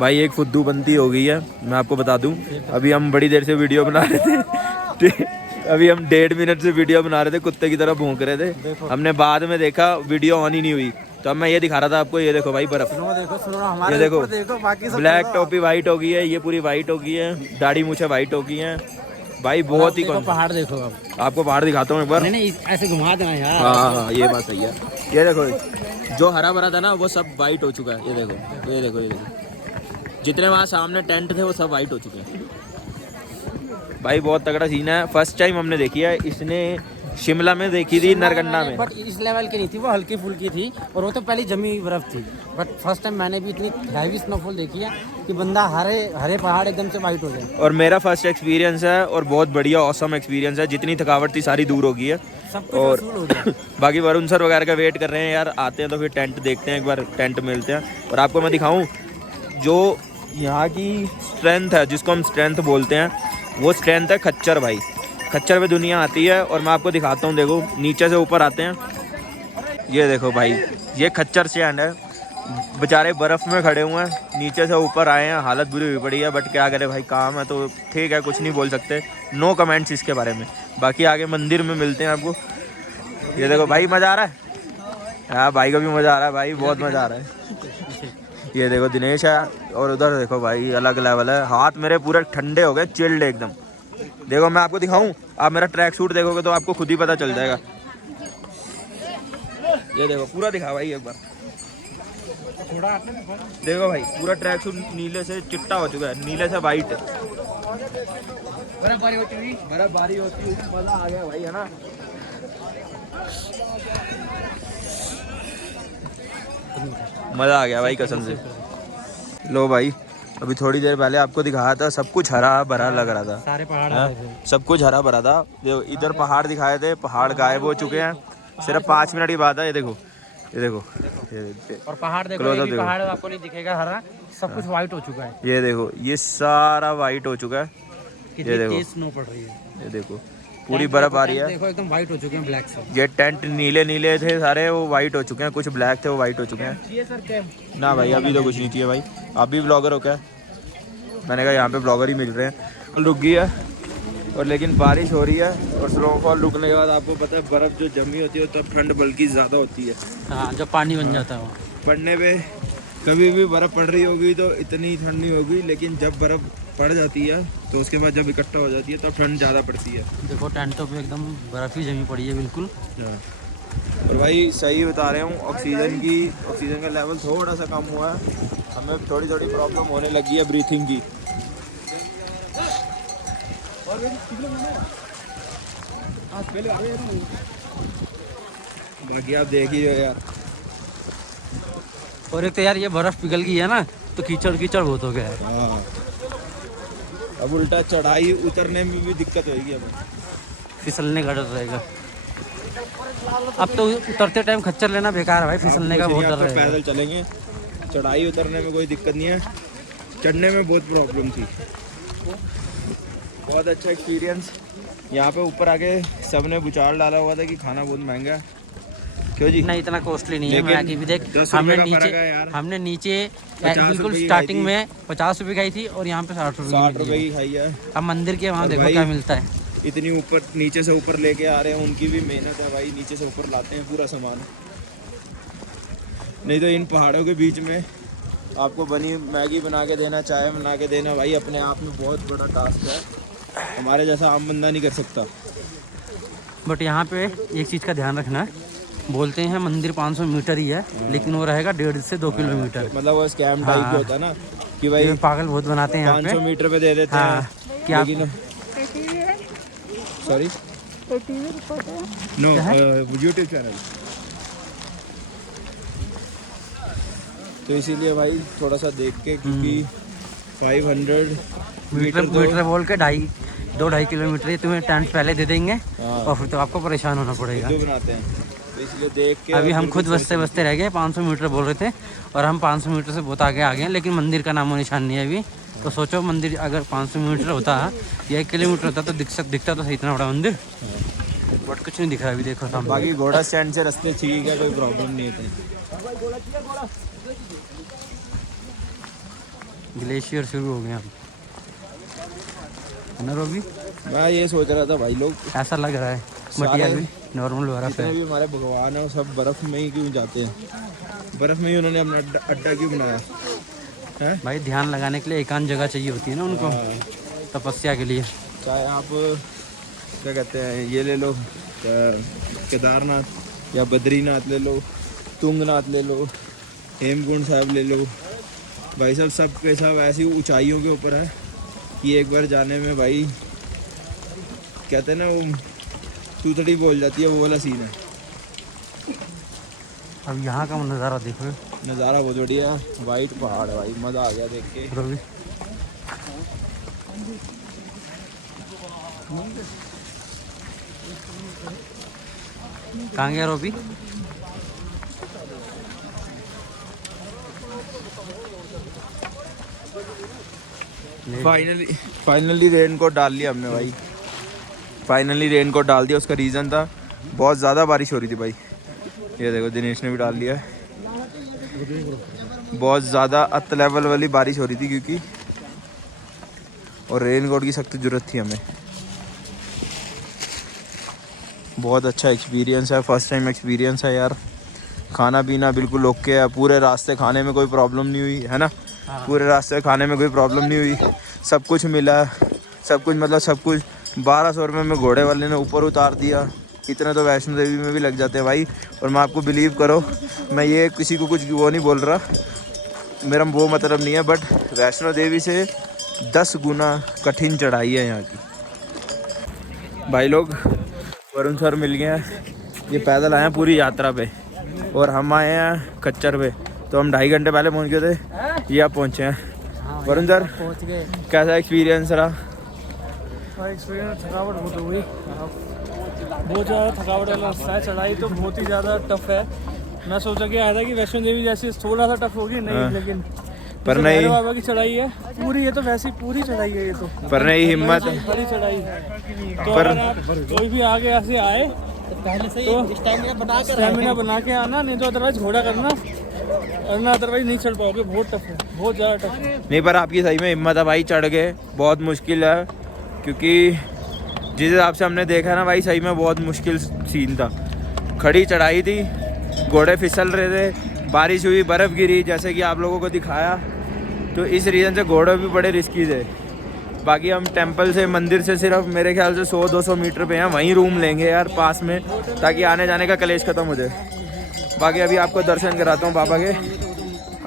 भाई एक फुद्दू बनती हो गई है, मैं आपको बता दूं। अभी हम बड़ी देर से वीडियो बना रहे थे अभी हम 1.5 मिनट से वीडियो बना रहे थे, कुत्ते की तरह भौंक रहे थे। हमने बाद में देखा वीडियो ऑन ही नहीं हुई, तो अब मैं ये दिखा रहा था आपको। ये देखो भाई बर्फ, हमारे ये देखो, देखो बाकी सब ब्लैक टोपी वाइट हो गई है, ये पूरी वाइट हो गई है, दाढ़ी मूछें वाइट हो गई है भाई। बहुत ही कौन पहाड़ देखो। अब आपको पहाड़ दिखाता हूँ एक बार। नहीं ऐसे घुमा देना यार। हाँ ये बात सही है। ये देखो जो हरा भरा था ना वो सब वाइट हो चुका है। ये देखो ये देखो ये देखो, जितने वहाँ सामने टेंट थे वो सब वाइट हो चुके हैं भाई। बहुत तगड़ा सीन है। फर्स्ट टाइम हमने देखी है। इसने शिमला में देखी थी, नरकंडा में, बट इस लेवल की नहीं थी, वो हल्की फुल्की थी और वो तो पहले जमी हुई बर्फ थी। बट फर्स्ट टाइम मैंने भी इतनी हैवी स्नोफॉल देखी है कि बंदा हरे हरे पहाड़ एकदम से वाइट हो जाए। और मेरा फर्स्ट एक्सपीरियंस है और बहुत बढ़िया ऑसम एक्सपीरियंस है। जितनी थकावट थी सारी दूर हो गई है। सब कुछ और वसूल हो गया। बाकी वरुण सर वगैरह का वेट कर रहे हैं यार, आते हैं तो फिर टेंट देखते हैं, एक बार टेंट मिलते हैं। और आपको मैं दिखाऊं जो यहाँ की स्ट्रेंथ है, जिसको हम स्ट्रेंथ बोलते हैं, वो स्ट्रेंथ है खच्चर भाई। खच्चर पे दुनिया आती है और मैं आपको दिखाता हूँ। देखो नीचे से ऊपर आते हैं, ये देखो भाई, ये खच्चर स्टैंड है। बेचारे बर्फ़ में खड़े हुए हैं, नीचे से ऊपर आए हैं, हालत बुरी हुई पड़ी है। बट क्या करें भाई, काम है तो ठीक है, कुछ नहीं बोल सकते। नो कमेंट्स इसके बारे में। बाकी आगे मंदिर में मिलते हैं आपको। ये देखो भाई, मज़ा आ रहा है। हाँ भाई को भी मज़ा आ रहा है भाई, बहुत मज़ा आ रहा है। ये देखो दिनेश है, और उधर देखो भाई अलग लेवल है। हाथ मेरे पूरे ठंडे हो गए, चिल्ड एकदम। देखो मैं आपको दिखाऊं, आप मेरा ट्रैक सूट देखोगे तो आपको खुद ही पता चल जाएगा। ये देखो पूरा दिखा भाई एक बार, देखो भाई पूरा ट्रैक सूट नीले से चिट्टा हो चुका है, नीले से वाइट। बर्फबारी होती हुई मजा आ गया भाई, है ना। मजा आ गया भाई कसम से। लो भाई, अभी थोड़ी देर पहले आपको दिखाया था, सब कुछ हरा भरा लग रहा था। सारे पहाड़ सब कुछ हरा भरा था। इधर पहाड़ दिखाए थे, पहाड़ गायब हो चुके हैं। सिर्फ 5 मिनट की बात है। ये देखो ये देखो और पहाड़ देखो, ये भी पहाड़ आपको नहीं दिखेगा हरा, सब कुछ वाइट हो चुका है। ये देखो ये सारा वाइट हो चुका है। ये देखो तेज स्नो पड़ रही है, ये देखो पूरी बर्फ आ रही है। देखो एकदम वाइट हो चुके हैं, ब्लैक से। ये टेंट नीले नीले थे सारे, वो वाइट हो चुके हैं। कुछ ब्लैक थे, वो वाइट हो चुके हैं। ना भाई अभी तो कुछ नहीं चाहिए भाई। आप भी ब्लॉगर हो क्या? मैंने कहा यहाँ पे ब्लॉगर ही मिल रहे हैं। रुक गई है और लेकिन बारिश हो रही है, और स्नोफॉल रुकने के बाद आपको पता है बर्फ़ जो जमी होती है तब ठंड बल्कि ज़्यादा होती है। हाँ, जब पानी बन जाता है। पड़ने पे कभी भी बर्फ़ पड़ रही होगी तो इतनी ठंड नहीं होगी, लेकिन जब बर्फ़ पड़ जाती है तो उसके बाद जब इकट्ठा हो जाती है तब ठंड ज़्यादा पड़ती है। देखो टेंटों पे एकदम बर्फ़ ही जमी पड़ी है बिल्कुल। और भाई सही बता रहे हूँ, ऑक्सीजन का लेवल थोड़ा सा कम हुआ है। हमें थोड़ी प्रॉब्लम होने लगी है ब्रीथिंग की। बाकी आप देखिए यार। और एक तो यार ये बर्फ़ पिघल गई है ना, तो कीचड़ बहुत हो गया है। हाँ, अब उल्टा चढ़ाई उतरने में भी दिक्कत होगी हमें, फिसलने का डर रहेगा। अब तो उतरते टाइम खच्चर लेना बेकार है भाई, फिसलने का बहुत डर रहेगा। पैदल चलेंगे, चढ़ाई उतरने में कोई दिक्कत नहीं है, चढ़ने में बहुत प्रॉब्लम थी। बहुत अच्छा एक्सपीरियंस। यहाँ पे ऊपर आके सब ने बुचार डाला हुआ था कि खाना बहुत महंगा है। क्यों जी? नहीं, इतना कॉस्टली नहीं है। मैं भी देख, हमने नीचे बिल्कुल स्टार्टिंग में 50 रुपये खाई थी और यहाँ पे 60 रुपये की खाई है। अब मंदिर के वहाँ देखो क्या मिलता है। इतनी ऊपर नीचे से ऊपर लेके आ रहे हैं, उनकी भी मेहनत है भाई। नीचे से ऊपर लाते हैं पूरा सामान, नहीं तो इन पहाड़ों के बीच में आपको बनी मैगी बना के देना, चाय बना के देना भाई अपने आप में बहुत बड़ा टास्क है। हमारे जैसा आम बंदा नहीं कर सकता। बट यहाँ पे एक चीज़ का ध्यान रखना, बोलते हैं मंदिर 500 मीटर ही है, लेकिन वो रहेगा 1.5 से 2 किलोमीटर। मतलब वो स्कैम टाइप का होता है ना कि भाई पागल बहुत बनाते हैं यहाँ पे। 500 मीटर पे दे देते हैं। क्या सॉरी नो यूट्यूब चैनल। तो इसीलिए भाई थोड़ा सा देख के, क्योंकि 500 मीटर बोल के 2-2.5 किलोमीटर ही तुम्हें टेंट पहले दे देंगे। और फिर तो आपको परेशान होना पड़ेगा। बनाते हैं तो इसलिए देख के। अभी हम खुद बसते रह गए, 500 मीटर बोल रहे थे और हम 500 मीटर से बहुत आगे आ गए, लेकिन मंदिर का नामो निशान नहीं है अभी। तो सोचो मंदिर अगर 500 मीटर होता या 1 किलोमीटर होता तो दिखता तो सही इतना बड़ा मंदिर, बट कुछ नहीं दिख रहा अभी। देखो सामने। बाकी घोड़ा स्टैंड से रास्ते ठीक है, कोई प्रॉब्लम नहीं है। ग्लेशियर शुरू हो गए अब, है ना रोबी? मैं ये सोच रहा था भाई, लोग ऐसा लग रहा है मटिया भी नॉर्मल बर्फ जितने है। भी हमारे भगवान है वो सब बर्फ़ में ही क्यों जाते हैं? बर्फ़ में ही उन्होंने अपना अड्डा क्यों बनाया है? भाई ध्यान लगाने के लिए एकांत जगह चाहिए होती है ना उनको, तपस्या के लिए। चाहे आप क्या कहते हैं ये ले लो, केदारनाथ या बद्रीनाथ ले लो, तुंगनाथ ले लो, हेमकुंड साहब ले लो, भाई साहब सब के सब ऐसी ऊंचाइयों के ऊपर है कि एक बार जाने में भाई कहते हैं ना वो तूतड़ी बोल जाती है, वो वाला सीन है। अब यहाँ का नज़ारा देखो नज़ारा बहुत बढ़िया, वाइट पहाड़ है भाई, मज़ा आ गया देख के। रोबी। कहाँ गया रोबी? फाइनली रेन कोट डाल लिया हमने भाई, फाइनली रेन कोट डाल दिया। उसका रीज़न था बहुत ज़्यादा बारिश हो रही थी भाई। ये देखो दिनेश ने भी डाल लिया है, बहुत ज़्यादा अत लेवल वाली बारिश हो रही थी क्योंकि, और रेन कोट की सख्त ज़रूरत थी हमें। बहुत अच्छा एक्सपीरियंस है, फर्स्ट टाइम एक्सपीरियंस है यार। खाना पीना बिल्कुल ओके है, पूरे रास्ते खाने में कोई प्रॉब्लम नहीं हुई है ना। पूरे रास्ते खाने में कोई प्रॉब्लम नहीं हुई, सब कुछ मिला, सब कुछ मतलब सब कुछ। 1200 रुपये में घोड़े वाले ने ऊपर उतार दिया। इतने तो वैष्णो देवी में भी लग जाते हैं भाई। और मैं आपको बिलीव करो, मैं ये किसी को कुछ वो नहीं बोल रहा, मेरा वो मतलब नहीं है, बट वैष्णो देवी से 10 गुना कठिन चढ़ाई है यहाँ की। भाई लोग वरुण सर मिल गए हैं, ये पैदल आए हैं पूरी यात्रा पे, और हम आए हैं खच्चर पे। तो हम 2.5 घंटे पहले पहुँच गए थे, ये आप पहुँचे हैं। वरुण सर पहुँच गए। कैसा एक्सपीरियंस रहा? एक्सपीरियंस थकावट बहुत हुई, बहुत ज़्यादा थकावट वाला रास्ता है। चढ़ाई तो बहुत ही ज़्यादा टफ है। मैं सोचा कि आया था कि वैष्णो देवी जैसी थोड़ा सा टफ होगी, नहीं लेकिन पर जैसे नहीं, भैरव बाबा की चढ़ाई है पूरी, ये तो वैसी पूरी चढ़ाई है ये तो, पर नहीं हिम्मत। बड़ी चढ़ाई है। तो पर- अगर आप कोई भी आगे ऐसे आए पहले से ही स्टेमिना बना के आना, नहीं तो अदरवाइज घोड़ा करना, वरना अदरवाइज नहीं चढ़ पाओगे। बहुत टफ है, बहुत ज़्यादा टफ है। नहीं पर आपकी सही में हिम्मत है भाई, चढ़ गए। बहुत मुश्किल है क्योंकि जिस हिसाब से हमने देखा ना भाई, सही में बहुत मुश्किल सीन था। खड़ी चढ़ाई थी, घोड़े फिसल रहे थे, बारिश हुई, बर्फ़ गिरी जैसे कि आप लोगों को दिखाया। तो इस रीज़न से घोड़े भी बड़े रिस्की थे। बाकी हम टेंपल से, मंदिर से सिर्फ मेरे ख्याल से 100-200 मीटर पे हैं, वहीं रूम लेंगे यार पास में, ताकि आने जाने का कलेश ख़त्म हो जाए। बाकी अभी आपको दर्शन कराता हूँ बाबा के।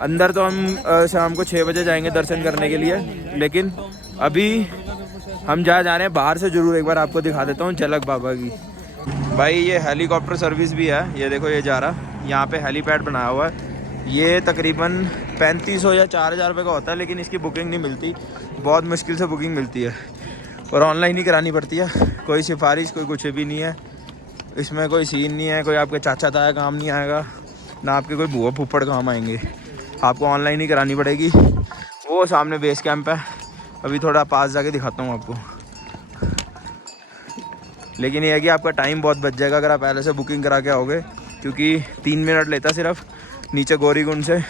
अंदर तो हम शाम को 6 बजे जाएंगे दर्शन करने के लिए, लेकिन अभी हम जहाँ जा रहे हैं बाहर से ज़रूर एक बार आपको दिखा देता हूँ झलक बाबा की। भाई ये हेलीकॉप्टर सर्विस भी है, ये देखो ये जा रहा, यहाँ पे हेलीपैड बनाया हुआ है। ये तकरीबन 3500 या 4000 रुपये का होता है, लेकिन इसकी बुकिंग नहीं मिलती, बहुत मुश्किल से बुकिंग मिलती है, और ऑनलाइन ही करानी पड़ती है। कोई सिफारिश कोई कुछ भी नहीं है इसमें, कोई सीन नहीं है, कोई आपके चाचा ताया काम नहीं आएगा, ना आपके कोई बुआ फूफड़ काम आएंगे, आपको ऑनलाइन ही करानी पड़ेगी। वो सामने बेस कैंप है, अभी थोड़ा पास जाके दिखाता हूँ आपको। लेकिन ये है कि आपका टाइम बहुत बच जाएगा अगर आप पहले से बुकिंग करा के आओगे, क्योंकि 3 मिनट लेता सिर्फ नीचे गौरीकुंड से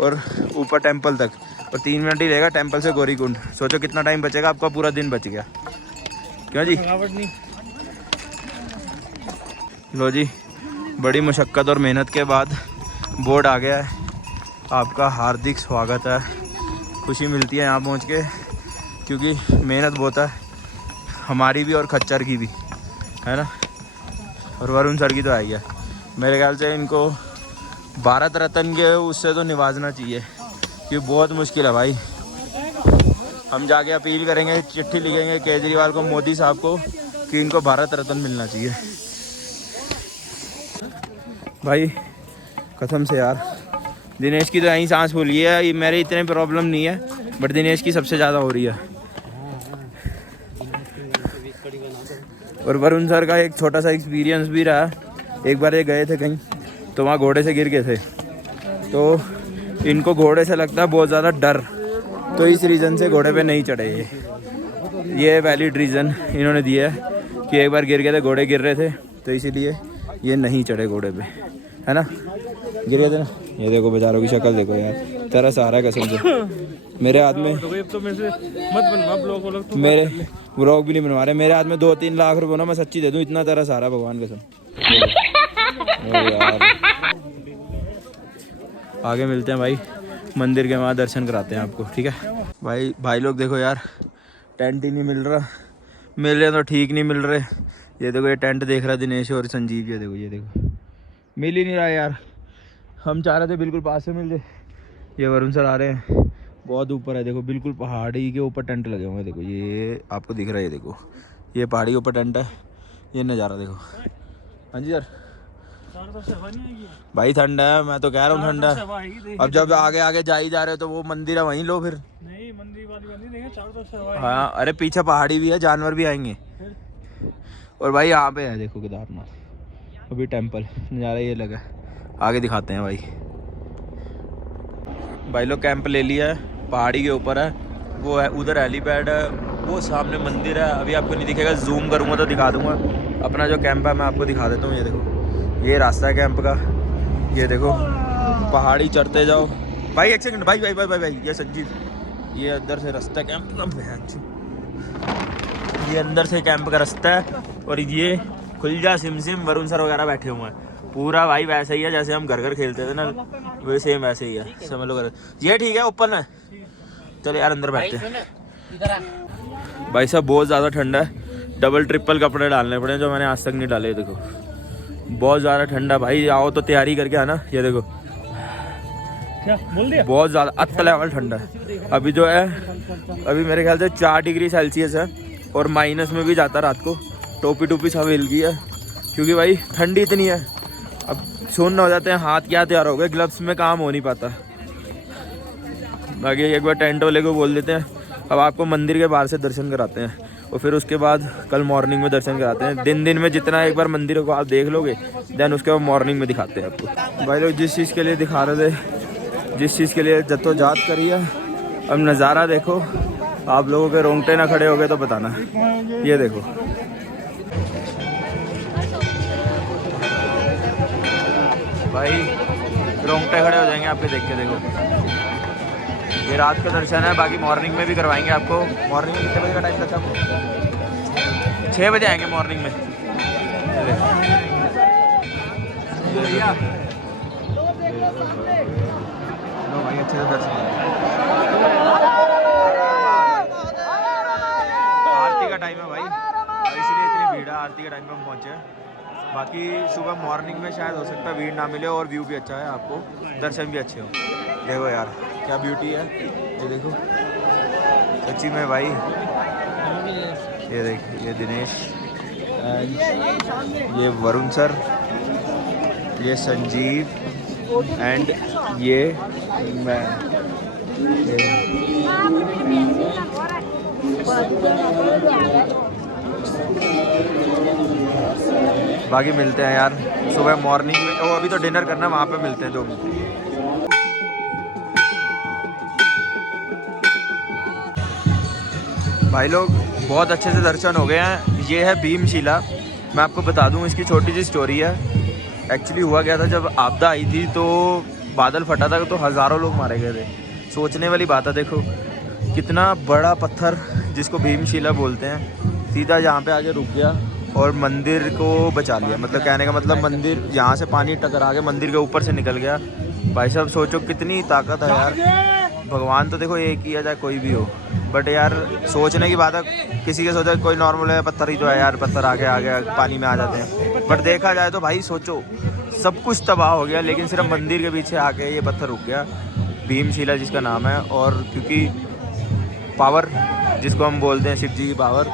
और ऊपर टेंपल तक, और 3 मिनट ही लेगा टेंपल से गौरीकुंड। सोचो कितना टाइम बचेगा, आपका पूरा दिन बच गया। क्यों जी? थकावट नहीं। लो जी, बड़ी मुशक्क़त और मेहनत के बाद बोर्ड आ गया है। आपका हार्दिक स्वागत है। खुशी मिलती है यहाँ पहुँच के, क्योंकि मेहनत बहुत है हमारी भी और खच्चर की भी, है ना। और वरुण सर की तो आई है। मेरे ख्याल से इनको भारत रत्न के उससे तो निवाजना चाहिए, क्योंकि बहुत मुश्किल है भाई। हम जाके अपील करेंगे, चिट्ठी लिखेंगे केजरीवाल को, मोदी साहब को, कि इनको भारत रत्न मिलना चाहिए भाई। कसम से यार, दिनेश की तो यहीं सांस फूल गई है। ये मेरे इतने प्रॉब्लम नहीं है, बट दिनेश की सबसे ज़्यादा हो रही है। और वरुण सर का एक छोटा सा एक्सपीरियंस भी रहा। एक बार ये गए थे कहीं, तो वहाँ घोड़े से गिर गए थे, तो इनको घोड़े से लगता है बहुत ज़्यादा डर, तो इस रीज़न से घोड़े पे नहीं चढ़े। ये वैलिड रीज़न इन्होंने दिया है कि एक बार गिर गए थे, घोड़े गिर रहे थे, तो इसीलिए ये नहीं चढ़े घोड़े पे, है ना। गिर गए थे ना। ये देखो बेचारों की शक्ल देखो यार, तरस आ रहा है कसम से। मेरे हाथ में, तो भाई अब तो मेरे से मत बनवा ब्लॉग व्लॉग तो मेरे व्लॉग भी नहीं बनवा रहे, मेरे हाथ में 2-3 लाख रुपए ना, मैं सच्ची दे दूं, इतना तरह सारा भगवान कसम। ओ यार आगे मिलते हैं भाई, मंदिर के वहाँ दर्शन कराते हैं आपको, ठीक है भाई लोग देखो यार, टेंट ही नहीं मिल रहा, मिल रहे तो ठीक नहीं मिल रहे। ये देखो ये टेंट देख रहा दिनेश और संजीव, ये देखो मिल ही नहीं रहा यार। हम चाह रहे थे बिल्कुल पास से मिल जाए। ये वरुण सर आ रहे हैं, बहुत ऊपर है देखो, बिल्कुल पहाड़ी के ऊपर टेंट लगे हुए हैं। देखो ये आपको दिख रहा है, ये देखो ये पहाड़ी के ऊपर टेंट है, ये नज़ारा देखो। हाँ जी सर भाई ठंड है, मैं तो कह रहा हूँ ठंड है। अब जब आगे जा ही जा रहे हो तो वो मंदिर है वहीं लो फिर। नहीं मंदिर वाली नहीं, चारों तरफ से हवा है। हाँ अरे पीछे पहाड़ी भी है, जानवर भी आएंगे। और भाई यहाँ पे है देखो केदारनाथ, अभी टेम्पल नज़ारा ये लगा, आगे दिखाते हैं भाई लोग कैंप ले लिया है, पहाड़ी के ऊपर है, वो है उधर हेलीपैड है, वो सामने मंदिर है। अभी आपको नहीं दिखेगा, जूम करूँगा तो दिखा दूँगा। अपना जो कैंप है मैं आपको दिखा देता हूँ, ये देखो ये रास्ता है कैंप का, ये देखो पहाड़ी चढ़ते जाओ। भाई एक सेकंड, भाई ये संजीव, ये अंदर से रास्ता कैंप का, ये अंदर से कैंप का रास्ता है। और ये खुलजा सिमसिम वरुण सर वगैरह बैठे हुए हैं, पूरा भाई वैसे ही है जैसे हम घर खेलते थे ना, वही सेम वैसे ही है, समझ लो। ये ठीक है ओपन है, चलो यार अंदर बैठते हैं। भाई साहब बहुत ज़्यादा ठंडा है, डबल ट्रिपल कपड़े डालने पड़े जो मैंने आज तक नहीं डाले। देखो बहुत ज़्यादा ठंडा भाई, आओ तो तैयारी करके आना। ये देखो क्या बोल दिया, बहुत ज़्यादा अत लेवल ठंडा है। अभी जो है अभी मेरे ख्याल से 4 डिग्री सेल्सियस है, और माइनस में भी जाता रात को। टोपी सब हिल गई है, क्योंकि भाई ठंडी इतनी है। अब शून्य हो जाते हैं हाथ, क्या तैयार हो गए, ग्लव्स में काम हो नहीं पाता। बाकी एक बार टेंट वाले को बोल देते हैं, अब आपको मंदिर के बाहर से दर्शन कराते हैं, और फिर उसके बाद कल मॉर्निंग में दर्शन कराते हैं। दिन में जितना एक बार मंदिरों को आप देख लोगे, देन उसके बाद मॉर्निंग में दिखाते हैं आपको। भाई लोग जिस चीज़ के लिए दिखा रहे थे, जिस चीज़ के लिए जद्दोजहद करी है, अब नज़ारा देखो। आप लोगों के रोंगटे ना खड़े हो गए तो बताना। ये देखो भाई रोंगटे खड़े हो जाएंगे आपके देख के। देखो ये रात का दर्शन है, बाकी मॉर्निंग में भी करवाएंगे आपको। मॉर्निंग में कितने बजे का टाइम लगता है आपको? 6 बजे आएंगे मॉर्निंग में। लो भाई अच्छे से दर्शन। आरती का टाइम है भाई, इसलिए इतनी भीड़ है। आरती के टाइम पे हम पहुँचे। बाकी सुबह मॉर्निंग में शायद हो सकता है भीड़ ना मिले, और व्यू भी अच्छा है, आपको दर्शन भी अच्छे हो। देखो यार क्या ब्यूटी है, ये देखो सच्ची में भाई। ये देखिए ये दिनेश, ये वरुण सर, ये संजीव, एंड ये मैं। बाकी मिलते हैं यार सुबह मॉर्निंग में। ओ अभी तो डिनर करना है, वहाँ पे मिलते हैं जो मिलते हैं। भाई लोग बहुत अच्छे से दर्शन हो गए हैं। ये है भीमशिला। मैं आपको बता दूं इसकी छोटी सी स्टोरी है। एक्चुअली हुआ क्या था, जब आपदा आई थी तो बादल फटा था, तो हज़ारों लोग मारे गए थे। सोचने वाली बात है, देखो कितना बड़ा पत्थर जिसको भीमशिला बोलते हैं, सीधा यहाँ पे आके रुक गया और मंदिर को बचा लिया। मतलब कहने का मतलब मंदिर यहाँ से पानी टकरा के मंदिर के ऊपर से निकल गया। भाई साहब सोचो कितनी ताकत है यार। भगवान तो देखो एक ही है, चाहे कोई भी हो, बट यार सोचने की बात है। किसी के सोचा कोई नॉर्मल है, पत्थर ही तो है यार, पत्थर आ गया पानी में आ जाते हैं। बट देखा जाए तो भाई सोचो सब कुछ तबाह हो गया, लेकिन सिर्फ मंदिर के पीछे आके ये पत्थर रुक गया। भीमशिला जिसका नाम है। और क्योंकि पावर जिसको हम बोलते हैं शिव जी की पावर,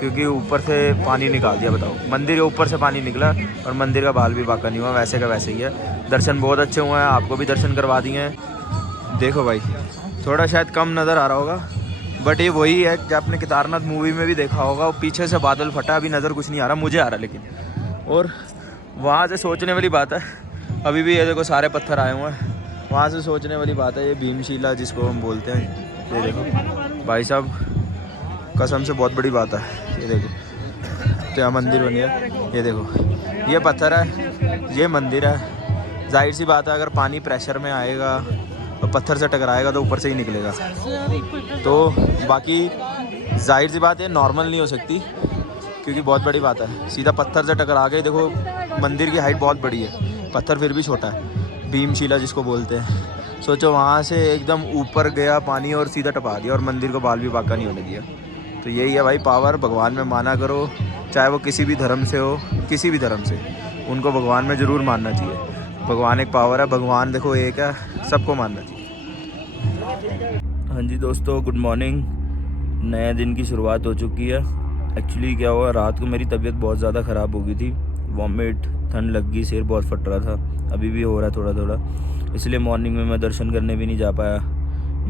क्योंकि ऊपर से पानी निकाल दिया। बताओ मंदिर के ऊपर से पानी निकला और मंदिर का बाल भी बाका नहीं हुआ, वैसे का वैसे ही है। दर्शन बहुत अच्छे हुए हैं, आपको भी दर्शन करवा दिए हैं। देखो भाई थोड़ा शायद कम नज़र आ रहा होगा, बट ये वही है जो आपने केदारनाथ मूवी में भी देखा होगा। वो पीछे से बादल फटा, अभी नज़र कुछ नहीं आ रहा, मुझे आ रहा लेकिन। और वहाँ से सोचने वाली बात है, अभी भी ये देखो सारे पत्थर आए हुए हैं। वहाँ से सोचने वाली बात है, ये भीमशिला जिसको हम बोलते हैं। ये देखो भाई साहब कसम से बहुत बड़ी बात है। ये देखो तो यहाँ मंदिर बन गया। ये देखो ये पत्थर है, ये मंदिर है। जाहिर सी बात है अगर पानी प्रेशर में आएगा और पत्थर से टकराएगा तो ऊपर से ही निकलेगा। तो बाकी जाहिर सी बात है नॉर्मल नहीं हो सकती, क्योंकि बहुत बड़ी बात है, सीधा पत्थर से टकरा गए। देखो मंदिर की हाइट बहुत बड़ी है, पत्थर फिर भी छोटा है, भीमशिला जिसको बोलते हैं। सोचो वहाँ से एकदम ऊपर गया पानी और सीधा टपा दिया और मंदिर को बाल भी बाका नहीं होने दिया। तो यही है भाई पावर, भगवान में माना करो, चाहे वो किसी भी धर्म से हो, किसी भी धर्म से, उनको भगवान में ज़रूर मानना चाहिए। भगवान एक पावर है, भगवान देखो एक है, सबको मानना चाहिए। हाँ जी दोस्तों, गुड मॉर्निंग। नए दिन की शुरुआत हो चुकी है। एक्चुअली क्या हुआ, रात को मेरी तबीयत बहुत ज़्यादा ख़राब हो गई थी, वॉमिट, ठंड लग गई, सिर बहुत फट रहा था, अभी भी हो रहा है थोड़ा थोड़ा, इसलिए मॉर्निंग में मैं दर्शन करने भी नहीं जा पाया।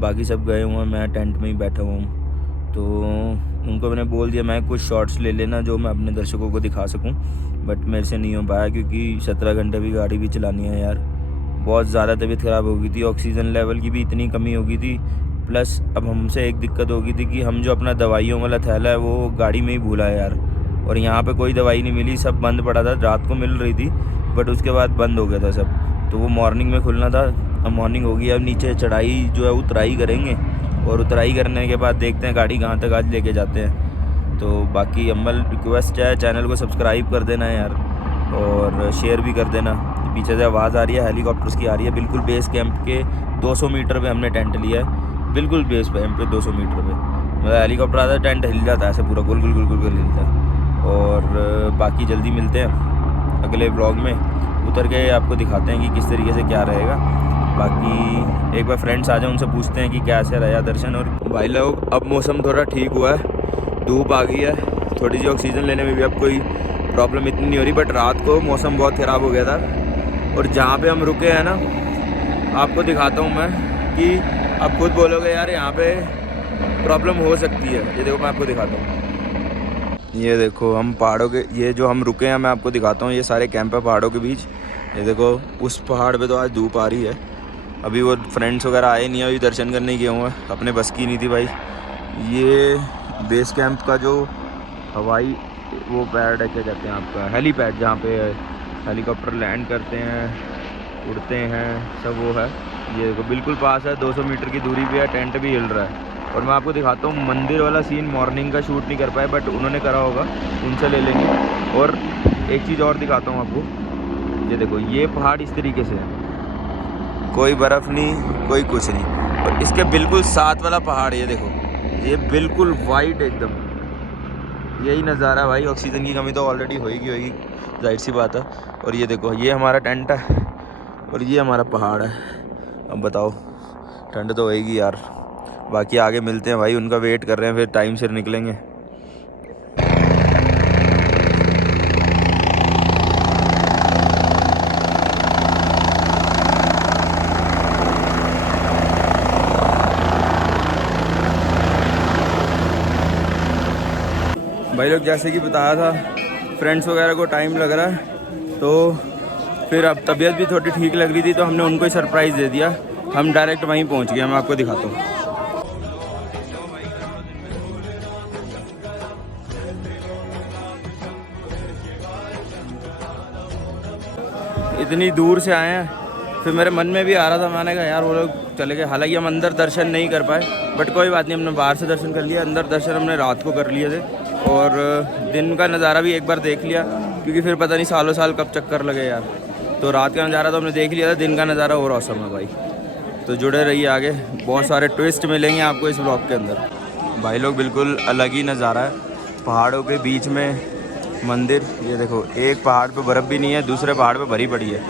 बाकी सब गए हुए हैं, मैं टेंट में ही बैठा हुआ हूँ। तो उनको मैंने बोल दिया मैं कुछ शॉर्ट्स ले लेना जो मैं अपने दर्शकों को दिखा सकूं, बट मेरे से नहीं हो पाया क्योंकि 17 घंटे भी गाड़ी भी चलानी है यार। बहुत ज़्यादा तबीयत ख़राब हो गई थी, ऑक्सीजन लेवल की भी इतनी कमी हो गई थी। प्लस अब हमसे एक दिक्कत हो गई थी कि हम जो अपना दवाइयों वाला थैला है वो गाड़ी में ही भूला है यार, और यहाँ पे कोई दवाई नहीं मिली, सब बंद पड़ा था। रात को मिल रही थी बट उसके बाद बंद हो गया था सब, तो वो मॉर्निंग में खुलना था। अब मॉर्निंग होगी, अब नीचे चढ़ाई जो है उतराई करेंगे, और उतराई करने के बाद देखते हैं गाड़ी कहाँ तक आज लेके जाते हैं। तो बाकी अम्मल रिक्वेस्ट है, चैनल को सब्सक्राइब कर देना यार, और शेयर भी कर देना। पीछे से आवाज़ आ रही है हेलीकॉप्टर्स की आ रही है। बिल्कुल बेस कैंप के 200 मीटर पे हमने टेंट लिया है, बिल्कुल बेस कैंप पे 200 मीटर पे। मतलब हेलीकॉप्टर आता है, टेंट हिल जाता है ऐसे, पूरा गोल गोल गोल गोल गोल हिलता है। और बाकी जल्दी मिलते हैं अगले ब्लॉग में, उतर के आपको दिखाते हैं कि किस तरीके से क्या रहेगा। बाकी एक बार फ्रेंड्स आ जाए, उनसे पूछते हैं कि कैसे रहा दर्शन। और भाई लोग अब मौसम थोड़ा ठीक हुआ है, धूप आ गई है, थोड़ी सी ऑक्सीजन लेने में भी अब कोई प्रॉब्लम इतनी नहीं हो रही। बट रात को मौसम बहुत ख़राब हो गया था, और जहाँ पे हम रुके हैं ना, आपको दिखाता हूँ मैं कि आप खुद बोलोगे यार यहाँ पे प्रॉब्लम हो सकती है। ये देखो मैं आपको दिखाता हूँ, ये देखो हम पहाड़ों के, ये जो हम रुके हैं मैं आपको दिखाता हूँ, ये सारे कैंप है पहाड़ों के बीच। ये देखो उस पहाड़ पे तो आज धूप आ रही है, अभी वो फ्रेंड्स वगैरह आए नहीं है, अभी दर्शन करने गए हुए हैं, अपने बस की नहीं थी भाई। ये बेस कैंप का जो हवाई वो पैड है, क्या कहते हैं आपका, हेलीपैड, जहाँ पे हेलीकॉप्टर लैंड करते हैं, उड़ते हैं, सब वो है। ये देखो बिल्कुल पास है, 200 मीटर की दूरी पे है, टेंट भी हिल रहा है। और मैं आपको दिखाता हूँ, मंदिर वाला सीन मॉर्निंग का शूट नहीं कर पाए, बट उन्होंने करा होगा, उनसे ले लेंगे। और एक चीज़ और दिखाता हूँ आपको, ये देखो ये पहाड़ इस तरीके से है, कोई बर्फ़ नहीं, कोई कुछ नहीं। और इसके बिल्कुल साथ वाला पहाड़ ये देखो, ये बिल्कुल वाइट एकदम, यही नज़ारा है भाई। ऑक्सीजन की कमी तो ऑलरेडी होगी, जाहिर सी बात है। और ये देखो ये हमारा टेंट है और ये हमारा पहाड़ है। अब बताओ, ठंड तो होएगी यार। बाकी आगे मिलते हैं भाई, उनका वेट कर रहे हैं, फिर टाइम से निकलेंगे। भाई लोग जैसे कि बताया था, फ्रेंड्स वगैरह को टाइम लग रहा है, तो फिर अब तबीयत भी थोड़ी ठीक लग रही थी, तो हमने उनको ही सरप्राइज़ दे दिया। हम डायरेक्ट वहीं पहुंच गए, मैं आपको दिखाता हूँ। इतनी दूर से आए हैं, फिर मेरे मन में भी आ रहा था, मैंने कहा यार वो लोग चले गए। हालांकि हम अंदर दर्शन नहीं कर पाए, बट कोई बात नहीं, हमने बाहर से दर्शन कर लिया। अंदर दर्शन हमने रात को कर लिए थे, और दिन का नज़ारा भी एक बार देख लिया, क्योंकि फिर पता नहीं सालों साल कब चक्कर लगे यार। तो रात का नज़ारा तो हमने देख लिया था, दिन का नज़ारा और औसम है भाई। तो जुड़े रहिए, आगे बहुत सारे ट्विस्ट मिलेंगे आपको इस ब्लॉग के अंदर। भाई लोग बिल्कुल अलग ही नज़ारा है, पहाड़ों के बीच में मंदिर। ये देखो एक पहाड़ पे बर्फ़ भी नहीं है, दूसरे पहाड़ पे भरी पड़ी है।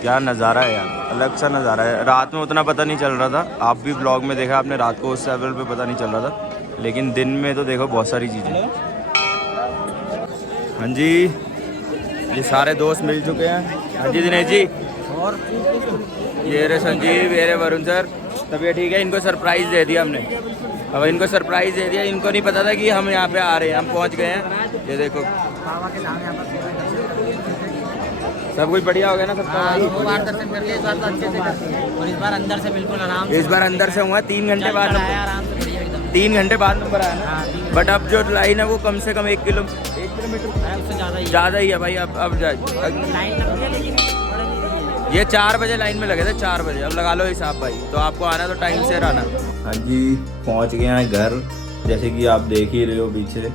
क्या नज़ारा है यार, अलग सा नज़ारा है। रात में उतना पता नहीं चल रहा था, आप भी ब्लॉग में देखा आपने, रात को उस लेवल पे पता नहीं चल रहा था, लेकिन दिन में तो देखो बहुत सारी चीज़ें। हाँ जी, ये सारे दोस्त मिल चुके हैं। हाँ जी दिनेश जी, और ये रे संजीव, ये रे वरुण सर, तबीयत ठीक है। इनको सरप्राइज़ दे दिया हमने, अब इनको सरप्राइज़ दे दिया। इनको नहीं पता था कि हम यहाँ पे आ रहे हैं, हम पहुँच गए हैं। ये देखो सब कुछ बढ़िया हो गया ना सबका। दो बार दर्शन कर लिए, इस बार तो अच्छे से कर, और इस बार अंदर से बिल्कुल आराम से। इस बार अंदर से हुआ 3 घंटे बाद, आराम से बढ़िया एकदम। 3 घंटे बाद नंबर आया ना। बट अब जो लाइन है वो कम से कम 1 किलोमीटर उससे ज़्यादा ही ज़्यादा ही है भाई। अब लाइन लगती है, लेकिन ये 4 बजे लाइन में लगे थे, 4 बजे। अब लगा लो हिसाब भाई। तो आपको आना तो टाइम से आना। हाँ जी, पहुंच गए हैं घर, जैसे कि आप देख ही रहे हो पीछे।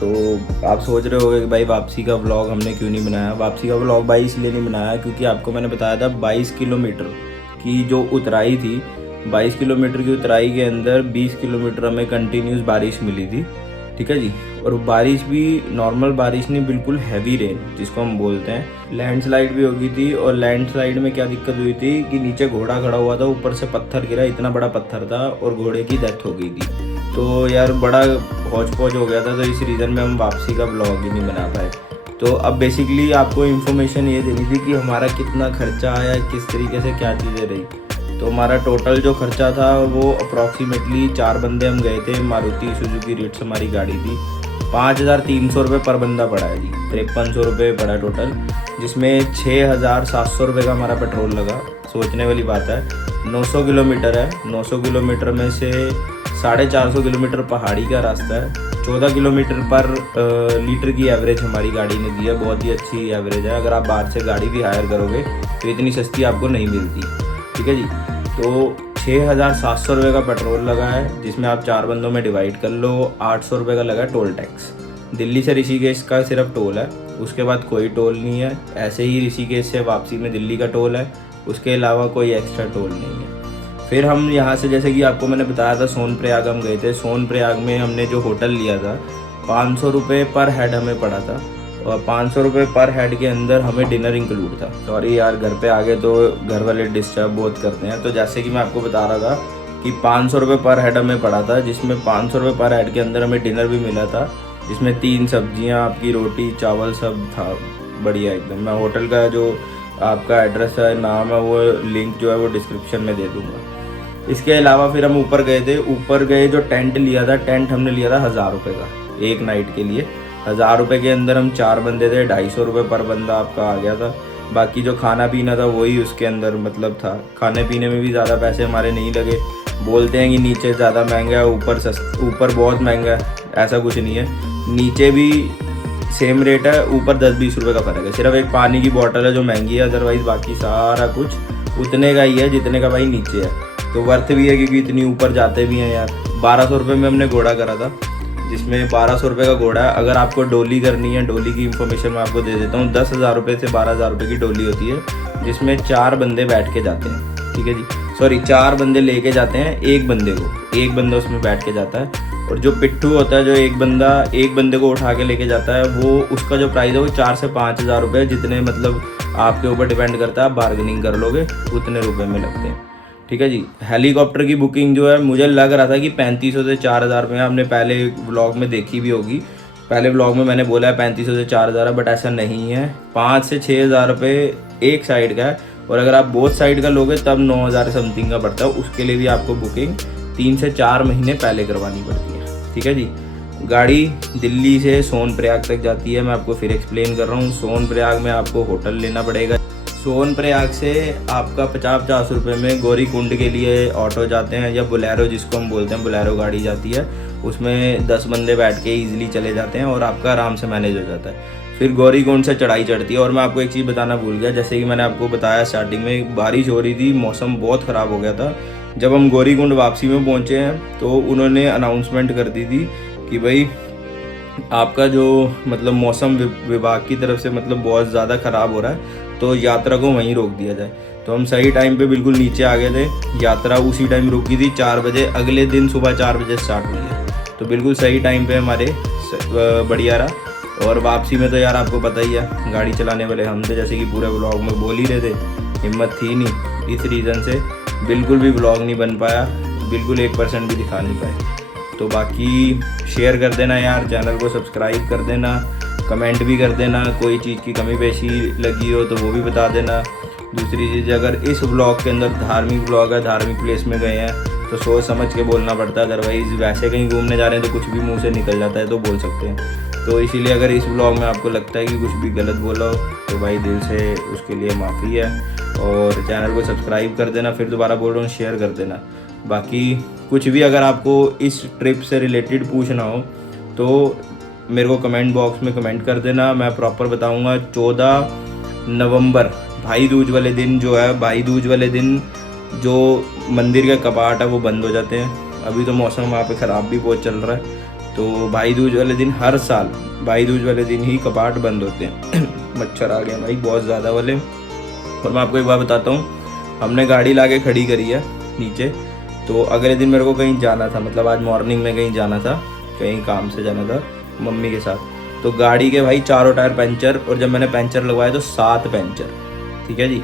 तो आप सोच रहे होगे कि भाई वापसी का व्लॉग हमने क्यों नहीं बनाया। वापसी का व्लॉग भाई इसलिए नहीं बनाया क्योंकि आपको मैंने बताया था 22 किलोमीटर की जो उतराई थी, 22 किलोमीटर की उतराई के अंदर 20 किलोमीटर हमें कंटिन्यूस बारिश मिली थी, ठीक है जी। और बारिश भी नॉर्मल बारिश नहीं, बिल्कुल हैवी रेन जिसको हम बोलते हैं। लैंडस्लाइड भी हो गई थी, और लैंडस्लाइड में क्या दिक्कत हुई थी कि नीचे घोड़ा खड़ा हुआ था, ऊपर से पत्थर गिरा, इतना बड़ा पत्थर था, और घोड़े की डेथ हो गई थी। तो यार बड़ा हौच पौच हो गया था, तो इस रीज़न में हम वापसी का ब्लॉग ही नहीं बना पाए। तो अब बेसिकली आपको इन्फॉर्मेशन ये देनी थी कि हमारा कितना खर्चा आया, किस तरीके से क्या चीज़ें रही। तो हमारा टोटल जो खर्चा था वो अप्रॉक्सीमेटली 4 बंदे हम गए थे, मारुति सुजुकी रिट्स हमारी गाड़ी थी। 5,300 रुपये पर बंदा पड़ा है जी, 5300 रुपये पड़ा टोटल, जिसमें 6,700 रुपये का हमारा पेट्रोल लगा। सोचने वाली बात है, 900 किलोमीटर है, 900 किलोमीटर में से 450 किलोमीटर पहाड़ी का रास्ता है। 14 किलोमीटर पर लीटर की एवरेज हमारी गाड़ी ने दी है, बहुत ही अच्छी एवरेज है। अगर आप बाहर से गाड़ी भी हायर करोगे तो इतनी सस्ती आपको नहीं मिलती, ठीक है जी। तो 6,700 रुपये का पेट्रोल लगा है, जिसमें आप 4 बंदों में डिवाइड कर लो। 800 रुपये का लगा टोल टैक्स। दिल्ली से ऋषिकेश का सिर्फ टोल है, उसके बाद कोई टोल नहीं है। ऐसे ही ऋषिकेश से वापसी में दिल्ली का टोल है, उसके अलावा कोई एक्स्ट्रा टोल नहीं है। फिर हम यहाँ से, जैसे कि आपको मैंने बताया था, सोनप्रयाग हम गए थे। सोनप्रयाग में हमने जो होटल लिया था 500 रुपये पर हेड हमें पड़ा था, और 500 रुपये पर हेड के अंदर हमें डिनर इंक्लूड था। सॉरी यार, घर पे आ गए तो घर वाले डिस्टर्ब बहुत करते हैं। तो जैसे कि मैं आपको बता रहा था कि 500 रुपये पर हेड हमें पड़ा था, जिसमें 500 रुपये पर हेड के अंदर हमें डिनर भी मिला था, जिसमें 3 सब्जियाँ, आपकी रोटी चावल सब था, बढ़िया एकदम। मैं होटल का जो आपका एड्रेस है, नाम है, वो लिंक जो है वो डिस्क्रिप्शन में दे दूँगा। इसके अलावा फिर हम ऊपर गए थे। ऊपर गए, जो टेंट लिया था, टेंट हमने लिया था 1000 रुपये का एक नाइट के लिए। 1000 रुपये के अंदर हम 4 बंदे थे, 250 रुपये पर बंदा आपका आ गया था। बाकी जो खाना पीना था वही उसके अंदर मतलब था। खाने पीने में भी ज़्यादा पैसे हमारे नहीं लगे। बोलते हैं कि नीचे ज़्यादा महंगा है, ऊपर बहुत महंगा है, ऐसा कुछ नहीं है। नीचे भी सेम रेट है, ऊपर 10-20 रुपये का फ़र्क है। सिर्फ एक पानी की बॉटल है जो महंगी है, अदरवाइज़ बाकी सारा कुछ उतने का ही है जितने का भाई नीचे है। तो वर्थ भी है क्योंकि इतनी ऊपर जाते भी हैं यार। 1200 रुपये में हमने घोड़ा करा था, जिसमें 1200 रुपये का घोड़ा है। अगर आपको डोली करनी है, डोली की इन्फॉर्मेशन मैं आपको दे देता हूँ। 10,000 रुपये से 12,000 रुपये की डोली होती है, जिसमें 4 बंदे बैठ के जाते हैं, ठीक है जी। सॉरी, 4 बंदे लेके जाते हैं एक बंदा उसमें बैठ के जाता है। और जो पिट्ठू होता है, जो एक बंदे को उठा के लेके जाता है, वो उसका जो प्राइस है वो 4 से 5,000 रुपये, जितने मतलब आपके ऊपर डिपेंड करता है, आप बार्गेनिंग कर लोगे उतने रुपये में लगते हैं, ठीक है जी। हेलीकॉप्टर की बुकिंग जो है, मुझे लग रहा था कि 3500 से 4,000 में, आपने पहले व्लॉग में देखी भी होगी। पहले व्लॉग में मैंने बोला है 3500 से 4,000 है, बट ऐसा नहीं है। 5 से 6,000 रुपये एक साइड का है, और अगर आप बोथ साइड का लोगे तब 9,000 समथिंग का पड़ता है। उसके लिए भी आपको बुकिंग 3 से 4 महीने पहले करवानी पड़ती है, ठीक है जी। गाड़ी दिल्ली से सोनप्रयाग तक जाती है। मैं आपको फिर एक्सप्लेन कर रहा हूँ। सोनप्रयाग में आपको होटल लेना पड़ेगा। सोनप्रयाग से आपका 50-50 रुपये में गौरी कुंड के लिए ऑटो जाते हैं, या बोलेरो जिसको हम बोलते हैं, बोलेरो गाड़ी जाती है। उसमें 10 बंदे बैठ के ईजिली चले जाते हैं और आपका आराम से मैनेज हो जाता है। फिर गौरी कुंड से चढ़ाई चढ़ती है। और मैं आपको एक चीज़ बताना भूल गया, जैसे कि मैंने आपको बताया स्टार्टिंग में, बारिश हो रही थी, मौसम बहुत ख़राब हो गया था। जब हम गौरी कुंड वापसी में पहुँचे हैं तो उन्होंने अनाउंसमेंट कर दी थी कि भाई आपका जो मतलब मौसम विभाग की तरफ से मतलब बहुत ज़्यादा ख़राब हो रहा है, तो यात्रा को वहीं रोक दिया जाए। तो हम सही टाइम पे बिल्कुल नीचे आ गए थे। यात्रा उसी टाइम रुकी थी, 4 बजे, अगले दिन सुबह 4 बजे स्टार्ट हुई है। तो बिल्कुल सही टाइम पे हमारे बढ़िया रहा। और वापसी में तो यार आपको पता ही है, गाड़ी चलाने वाले हम थे, जैसे कि पूरे व्लॉग में बोल ही रहे थे, हिम्मत थी नहीं। इस रीज़न से बिल्कुल भी व्लॉग नहीं बन पाया, बिल्कुल 1% भी दिखा नहीं पाए। तो बाकी शेयर कर देना यार, चैनल को सब्सक्राइब कर देना, कमेंट भी कर देना, कोई चीज़ की कमी पेशी लगी हो तो वो भी बता देना। दूसरी चीज़, अगर इस व्लॉग के अंदर धार्मिक व्लॉग है, धार्मिक प्लेस में गए हैं, तो सोच समझ के बोलना पड़ता है। अदरवाइज़ वैसे कहीं घूमने जा रहे हैं तो कुछ भी मुंह से निकल जाता है, तो बोल सकते हैं। तो इसीलिए अगर इस व्लॉग में आपको लगता है कि कुछ भी गलत बोला हो तो भाई दिल से उसके लिए माफ़ी है। और चैनल को सब्सक्राइब कर देना, फिर दोबारा बोल रहा हूँ, शेयर कर देना। बाकी कुछ भी अगर आपको इस ट्रिप से रिलेटेड पूछना हो तो मेरे को कमेंट बॉक्स में कमेंट कर देना, मैं प्रॉपर बताऊंगा। 14 नवंबर भाई दूज वाले दिन जो है, भाई दूज वाले दिन जो मंदिर के कपाट है वो बंद हो जाते हैं। अभी तो मौसम वहाँ पे ख़राब भी बहुत चल रहा है, तो भाई दूज वाले दिन हर साल भाई दूज वाले दिन ही कपाट बंद होते हैं। मच्छर आ गए भाई बहुत ज़्यादा वाले। और मैं आपको एक बात बताता हूँ, हमने गाड़ी ला के खड़ी करी है नीचे, तो अगले दिन मेरे को कहीं जाना था, मतलब आज मॉर्निंग में कहीं जाना था, कहीं काम से जाना था मम्मी के साथ। तो गाड़ी के भाई चारों टायर पंचर, और जब मैंने पंचर लगवाए तो 7 पंचर। ठीक है जी,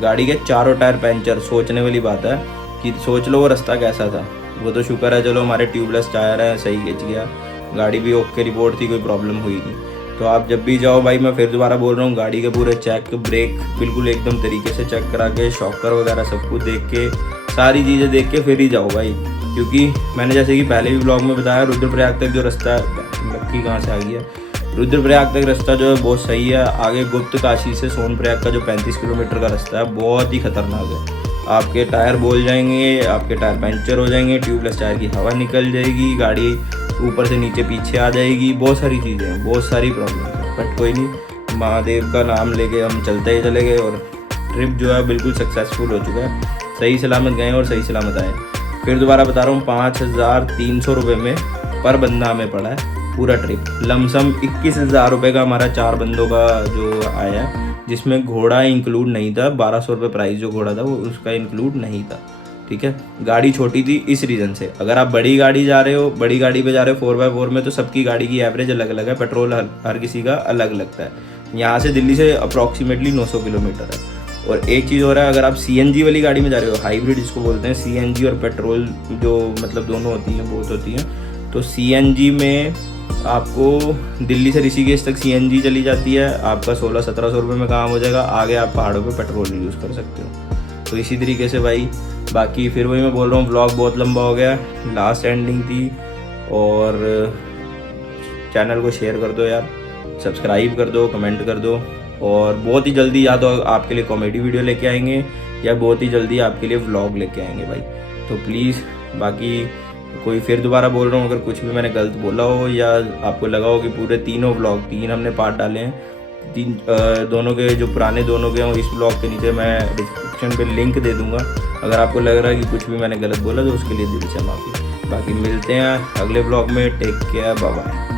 गाड़ी के चारों टायर पंचर। सोचने वाली बात है कि सोच लो वो रास्ता कैसा था। वो तो शुक्र है चलो हमारे ट्यूबलेस टायर हैं, सही खिंच गया, गाड़ी भी ओके रिपोर्ट थी, कोई प्रॉब्लम हुई नहीं। तो आप जब भी जाओ भाई, मैं फिर दोबारा बोल रहा हूँ, गाड़ी के पूरे चेक, ब्रेक बिल्कुल एकदम तरीके से चेक करा के, शॉकर वगैरह सब कुछ देख के, सारी चीज़ें देख के फिर ही जाओ भाई। क्योंकि मैंने जैसे कि पहले भी ब्लॉग में बताया, रुद्रप्रयाग तक जो रास्ता है, लक्की कहाँ से आ गया, रुद्रप्रयाग तक रास्ता जो है बहुत सही है। आगे गुप्त काशी से सोनप्रयाग का जो 35 किलोमीटर का रास्ता है बहुत ही खतरनाक है। आपके टायर बोल जाएंगे, आपके टायर पंचर हो जाएंगे, ट्यूबलेस टायर की हवा निकल जाएगी, गाड़ी ऊपर से नीचे पीछे आ जाएगी, बहुत सारी चीज़ें हैं, बहुत सारी प्रॉब्लम है। बट कोई नहीं, महादेव का नाम लेके हम चलते ही चले गए और ट्रिप जो है बिल्कुल सक्सेसफुल हो चुका है। सही सलामत गए और सही सलामत आए। फिर दोबारा बता रहा हूँ, 5300 रुपये में पर बंदा हमें पड़ा है पूरा ट्रिप। लमसम 21,000 रुपये का हमारा 4 बंदों का जो आया, जिसमें घोड़ा इंक्लूड नहीं था। 1200 रुपये प्राइस जो घोड़ा था वो उसका इंक्लूड नहीं था। ठीक है, गाड़ी छोटी थी इस रीज़न से। अगर आप बड़ी गाड़ी जा रहे हो, बड़ी गाड़ी पे जा रहे हो 4x4 में, तो सबकी गाड़ी की एवरेज अलग अलग है, पेट्रोल हर किसी का अलग लगता है। यहाँ से दिल्ली से अप्रॉक्सीमेटली 900 किलोमीटर है। और एक चीज़ हो रहा है, अगर आप CNG वाली गाड़ी में जा रहे हो, हाइब्रिड जिसको बोलते हैं, CNG और पेट्रोल जो मतलब दोनों होती हैं, बोथ होती हैं, तो CNG में आपको दिल्ली से ऋषिकेश तक CNG चली जाती है, आपका 1600-1700 रुपये में काम हो जाएगा। आगे आप पहाड़ों पे पेट्रोल यूज़ कर सकते हो। तो इसी तरीके से भाई, बाकी फिर वही मैं बोल रहा हूँ, व्लॉग बहुत लंबा हो गया, लास्ट एंडिंग थी। और चैनल को शेयर कर दो यार, सब्सक्राइब कर दो, कमेंट कर दो। और बहुत ही जल्दी या तो आपके लिए कॉमेडी वीडियो लेके आएंगे, या बहुत ही जल्दी आपके लिए व्लॉग लेके आएंगे भाई। तो प्लीज़, बाकी कोई फिर दोबारा बोल रहा हूँ, अगर कुछ भी मैंने गलत बोला हो या आपको लगा हो कि पूरे तीनों व्लॉग, 3 हमने पार्ट डाले हैं, 3 दोनों के जो पुराने दोनों के हों, इस ब्लॉग के नीचे मैं डिस्क्रिप्शन पे लिंक दे दूँगा। अगर आपको लग रहा है कि कुछ भी मैंने गलत बोला तो उसके लिए दिल से माफ़ी। बाकी मिलते हैं अगले ब्लॉग में, टेक केयर, बाय बाय।